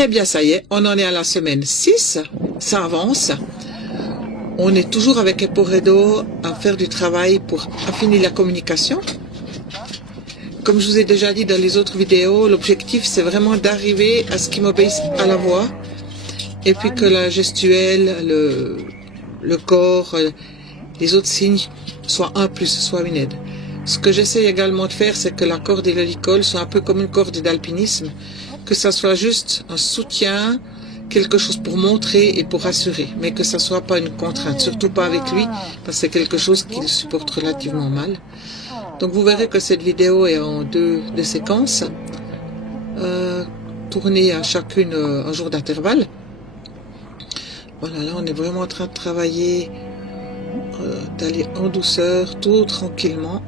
Eh bien, ça y est, on en est à la semaine 6, ça avance. On est toujours avec Eporedo à faire du travail pour affiner la communication. Comme je vous ai déjà dit dans les autres vidéos, l'objectif c'est vraiment d'arriver à ce qu'ils m'obéissent à la voix et puis que la gestuelle, le corps, les autres signes soient un plus, soient une aide. Ce que j'essaie également de faire, c'est que la corde et l'hélicole soient un peu comme une corde d'alpinisme, que ça soit juste un soutien, quelque chose pour montrer et pour rassurer, mais que ça soit pas une contrainte, surtout pas avec lui, parce que c'est quelque chose qu'il supporte relativement mal. Donc vous verrez que cette vidéo est en deux séquences, tournées à chacune un jour d'intervalle. Voilà, là on est vraiment en train de travailler, d'aller en douceur, tout tranquillement.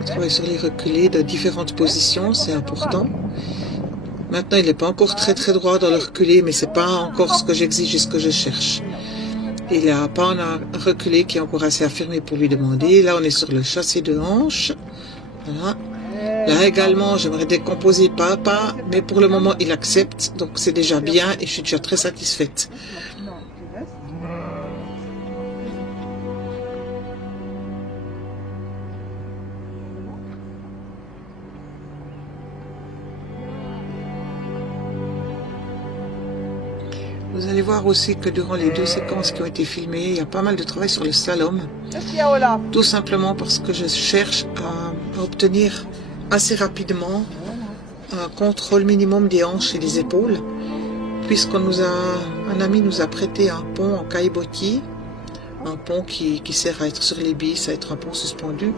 On travaille sur les reculés de différentes positions, c'est important. Maintenant, il n'est pas encore très droit dans le reculé, mais c'est pas encore ce que j'exige et ce que je cherche. Il n'a pas un reculé qui est encore assez affirmé pour lui demander. Là, on est sur le chassé de hanche. Voilà. Là également, j'aimerais décomposer pas à pas, mais pour le moment, il accepte. Donc, c'est déjà bien et je suis déjà très satisfaite. Vous allez voir aussi que durant les deux séquences qui ont été filmées, il y a pas mal de travail sur le slalom. Tout simplement parce que je cherche à obtenir assez rapidement un contrôle minimum des hanches et des épaules. Un ami nous a prêté un pont en caillebotis, un pont qui sert à être sur les bis, à être un pont suspendu.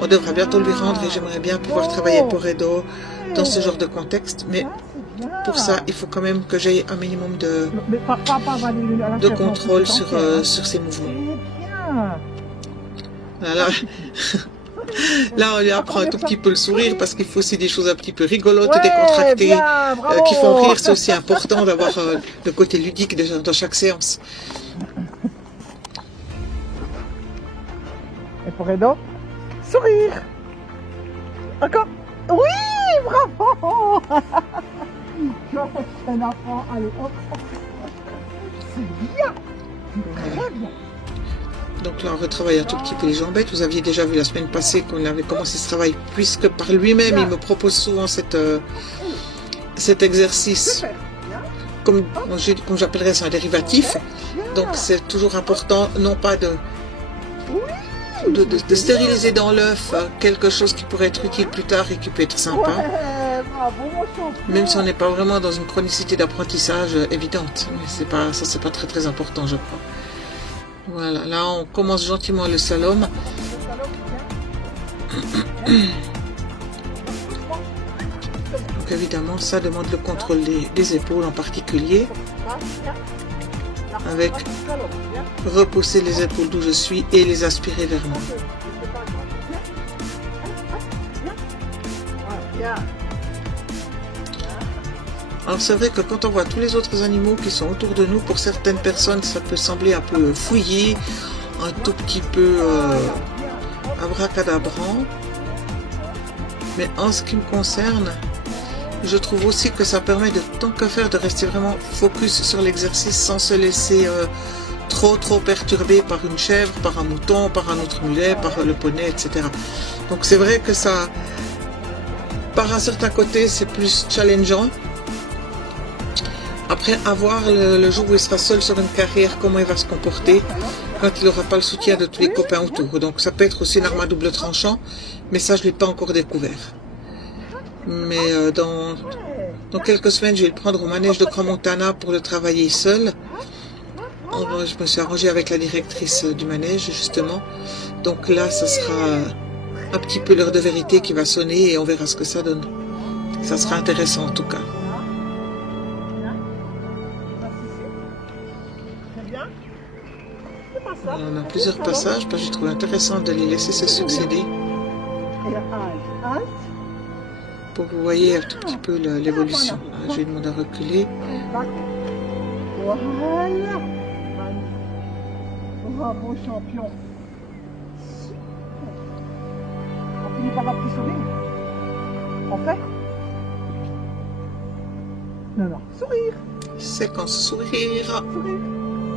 On devra bientôt lui rendre et j'aimerais bien pouvoir travailler Eporedo dans ce genre de contexte, mais pour ça, il faut quand même que j'aie un minimum de contrôle sur ces mouvements. Voilà. Là, on lui apprend un tout petit peu le sourire parce qu'il faut aussi des choses un petit peu rigolotes, décontractées, qui font rire. C'est aussi important d'avoir le côté ludique dans chaque séance. Eporedo, sourire. Encore. Oui, bravo. Un enfant, allez, hop. C'est bien. Très bien. Donc là, on retravaille un tout petit peu les jambettes. Vous aviez déjà vu la semaine passée qu'on avait commencé ce travail, puisque par lui-même, il me propose souvent cet exercice, comme j'appellerais ça un dérivatif. Donc c'est toujours important, non pas de stériliser dans l'œuf quelque chose qui pourrait être utile plus tard et qui peut être sympa, même si on n'est pas vraiment dans une chronicité d'apprentissage évidente. Mais c'est pas très important, je crois. Voilà, là on commence gentiment le slalom. Donc évidemment, ça demande le contrôle des épaules en particulier, avec repousser les épaules d'où je suis et les aspirer vers moi. Alors c'est vrai que quand on voit tous les autres animaux qui sont autour de nous, pour certaines personnes ça peut sembler un peu fouillé, un tout petit peu abracadabrant, mais en ce qui me concerne, je trouve aussi que ça permet de tant que faire de rester vraiment focus sur l'exercice sans se laisser trop perturbé par une chèvre, par un mouton, par un autre mulet, par le poney, etc. Donc c'est vrai que ça, par un certain côté, c'est plus challengeant. Après, à voir le jour où il sera seul sur une carrière, comment il va se comporter quand il n'aura pas le soutien de tous les copains autour. Donc ça peut être aussi une arme à double tranchant, mais ça je ne l'ai pas encore découvert. Mais dans quelques semaines, je vais le prendre au manège de Grand Montana pour le travailler seul. Je me suis arrangée avec la directrice du manège, justement. Donc là, ça sera un petit peu l'heure de vérité qui va sonner et on verra ce que ça donne. Ça sera intéressant en tout cas. Alors, on a plusieurs passages, parce que j'ai trouvé intéressant de les laisser se succéder. Pour que vous voyez un tout petit peu l'évolution. Je vais demander à reculer. Voilà. Bravo champion. faire un petit sourire. On fait? Non, non, sourire. Séquence sourire. Sourire.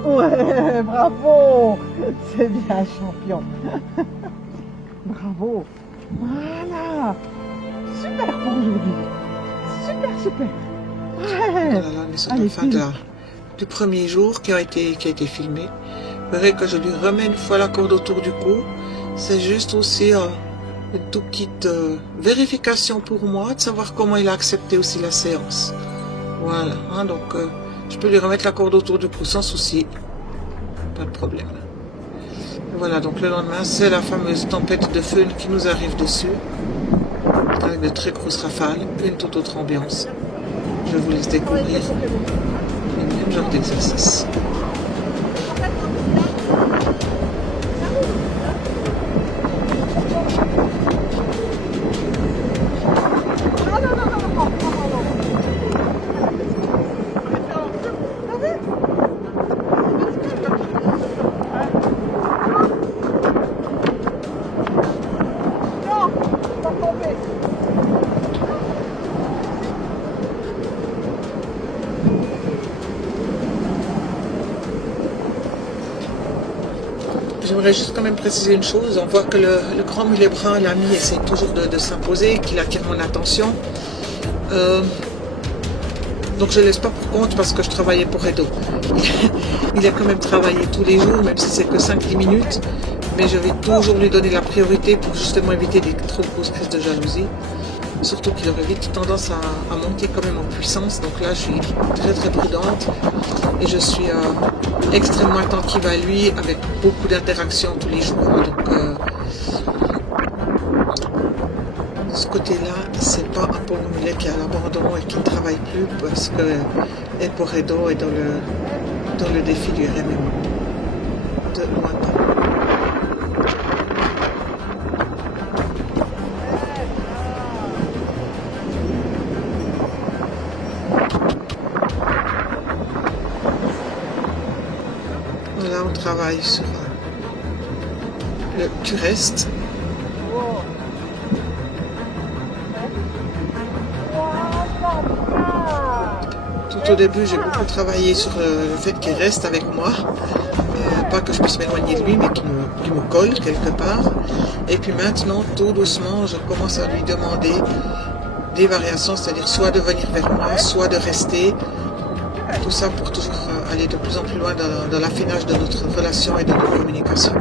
Ouais, bravo. C'est bien, champion. Bravo. Voilà. Super pour aujourd'hui. Super, super. Ouais. Voilà, là, nous sommes Allez, en fin du premier jour qui a été filmé. Vous verrez que je lui remets une fois la corde autour du cou. C'est juste aussi une toute petite vérification pour moi de savoir comment il a accepté aussi la séance. Voilà, hein, donc je peux lui remettre la corde autour du cou sans souci. Pas de problème. Et voilà, donc le lendemain, c'est la fameuse tempête de feu qui nous arrive dessus. Avec de très grosses rafales, une toute autre ambiance. Je vous laisse découvrir le même genre d'exercice. J'aimerais juste quand même préciser une chose. On voit que le grand mulet brun, l'ami, essaie toujours de s'imposer, qu'il attire mon attention. Donc je ne laisse pas pour compte parce que je travaillais pour Edo. Il a quand même travaillé tous les jours, même si c'est que 5-10 minutes. Mais je vais toujours lui donner la priorité pour justement éviter des trop grosses crises de jalousie. Surtout qu'il aurait vite tendance à monter quand même en puissance. Donc là, je suis très très prudente. Et je suis extrêmement attentive à lui avec beaucoup d'interactions tous les jours. Donc de ce côté-là, c'est pas un pauvre mulet qui est à l'abandon et qui ne travaille plus parce que Eporedo est dans le défi du RMMO. De loin pas. Là, on travaille sur le tu restes. Tout au début, j'ai beaucoup travaillé sur le fait qu'il reste avec moi. Pas que je puisse m'éloigner de lui, mais qu'il me colle quelque part. Et puis maintenant, tout doucement, je commence à lui demander des variations, c'est-à-dire soit de venir vers moi, soit de rester. Tout ça pour toujours aller de plus en plus loin dans l'affinage de notre relation et de notre communication.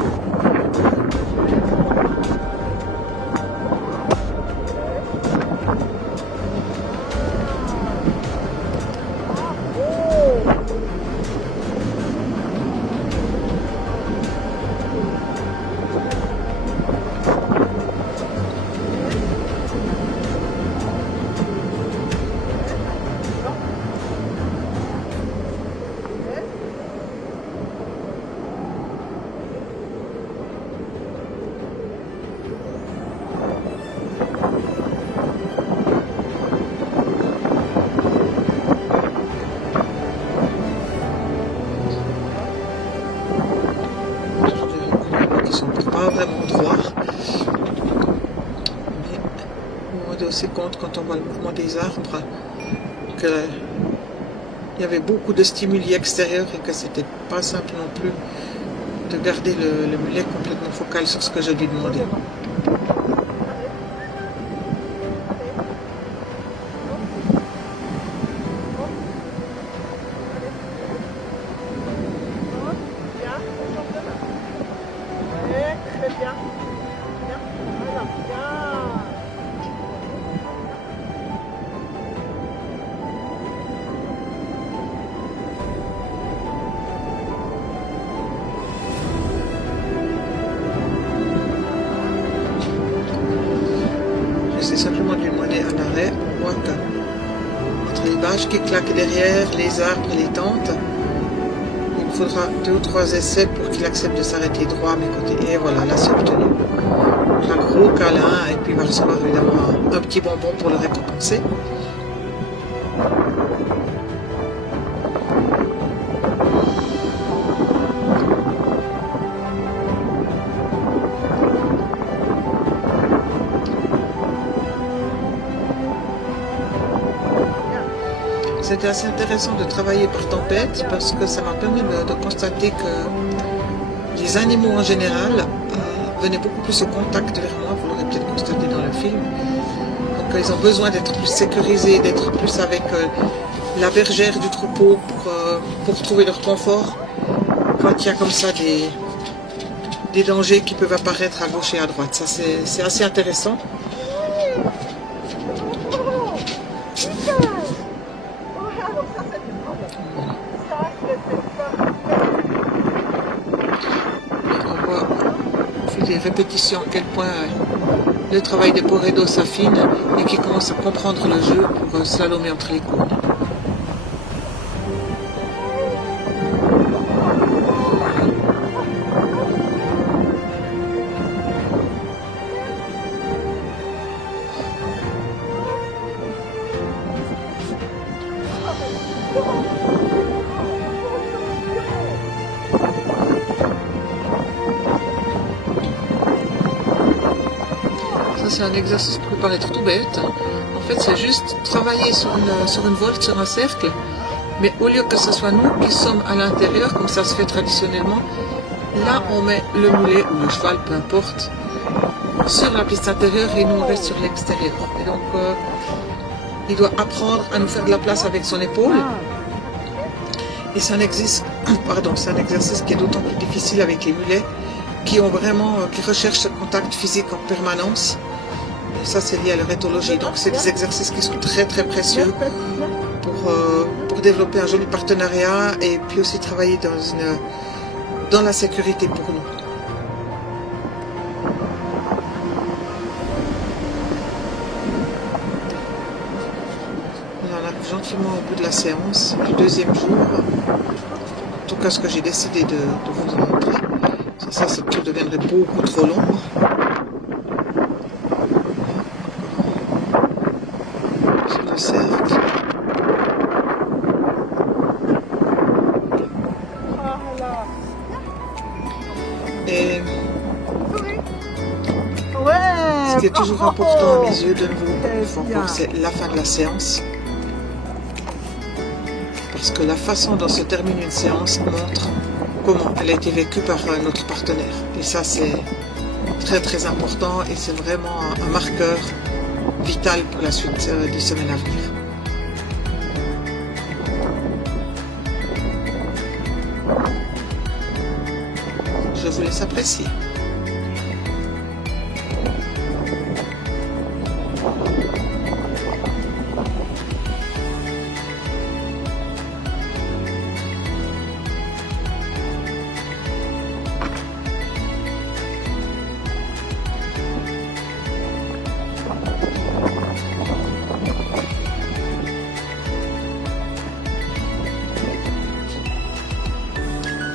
Pas vraiment droit, mais on se rend aussi compte quand on voit le mouvement des arbres qu'il y avait beaucoup de stimuli extérieurs et que c'était pas simple non plus de garder le mulet complètement focal sur ce que je lui demandais. Très bien. Bien. Voilà. Bien. J'essaie simplement de lui demander un arrêt. On voit que entre les vaches qui claquent derrière, les arbres et les tentes, il faudra 2 ou 3 essais pour qu'il accepte de s'arrêter droit à mes côtés. Et voilà, là c'est obtenu. Un gros câlin et puis il va recevoir évidemment un petit bonbon pour le récompenser. C'était assez intéressant de travailler par tempête parce que ça m'a permis de constater que les animaux en général venaient beaucoup plus au contact vers moi, vous l'aurez peut-être constaté dans le film. Donc ils ont besoin d'être plus sécurisés, d'être plus avec la bergère du troupeau pour trouver leur confort quand il y a comme ça des dangers qui peuvent apparaître à gauche et à droite. Ça c'est assez intéressant. On voit au fil des répétitions à quel point le travail des Porredo s'affine et qu'ils commencent à comprendre le jeu pour slalomer entre les cônes. C'est un exercice qui peut paraître tout bête. En fait, c'est juste travailler sur une volte, sur un cercle. Mais au lieu que ce soit nous qui sommes à l'intérieur, comme ça se fait traditionnellement, là, on met le mulet ou le cheval, peu importe, sur la piste intérieure et nous, on reste sur l'extérieur. Et donc, il doit apprendre à nous faire de la place avec son épaule. Et c'est un exercice qui est d'autant plus difficile avec les mulets qui recherchent ce contact physique en permanence. Ça, c'est lié à leur éthologie. Donc, c'est des exercices qui sont très, très précieux pour développer un joli partenariat et puis aussi travailler dans la sécurité pour nous. On arrive gentiment au bout de la séance, du deuxième jour. En tout cas, ce que j'ai décidé de vous montrer. Ça deviendrait beaucoup trop long. Cercle. Et ce qui est toujours important à mes yeux de nouveau, c'est la fin de la séance. Parce que la façon dont se termine une séance montre comment elle a été vécue par notre partenaire. Et ça, c'est très très important et c'est vraiment un marqueur vital pour la suite des semaines à venir. Je vous laisse apprécier.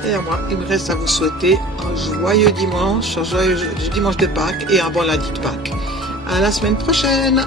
Et à moi, il me reste à vous souhaiter un joyeux dimanche de Pâques et un bon lundi de Pâques. À la semaine prochaine!